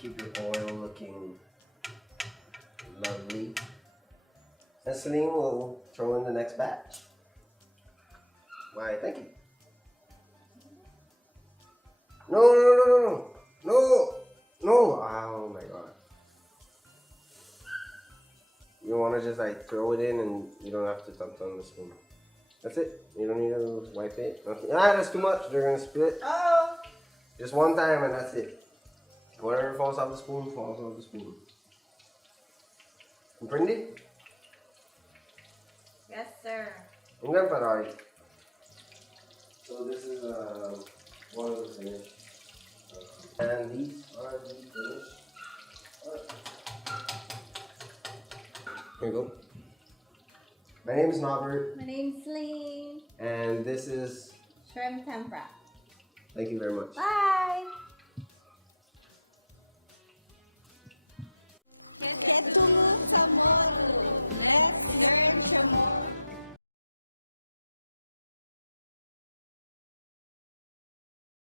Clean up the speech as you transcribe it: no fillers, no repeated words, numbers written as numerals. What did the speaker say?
Keep your oil looking lovely. And Celine will throw in the next batch. Why, thank you. No, no, no, no, no, no, no. Oh my god. You want to just like throw it in and you don't have to dump it on the spoon. That's it. You don't need to wipe it. Nothing. Ah, that's too much. They're going to split. Oh. Just one time and that's it. Whatever falls off the spoon, falls off the spoon. Comprende? Yes, sir. Hanggang parang. So this is one of the finished. And these are the finished. Here you go. My name is Norbert. My name's Celine. And this is Shrimp Tempura. Thank you very much. Bye.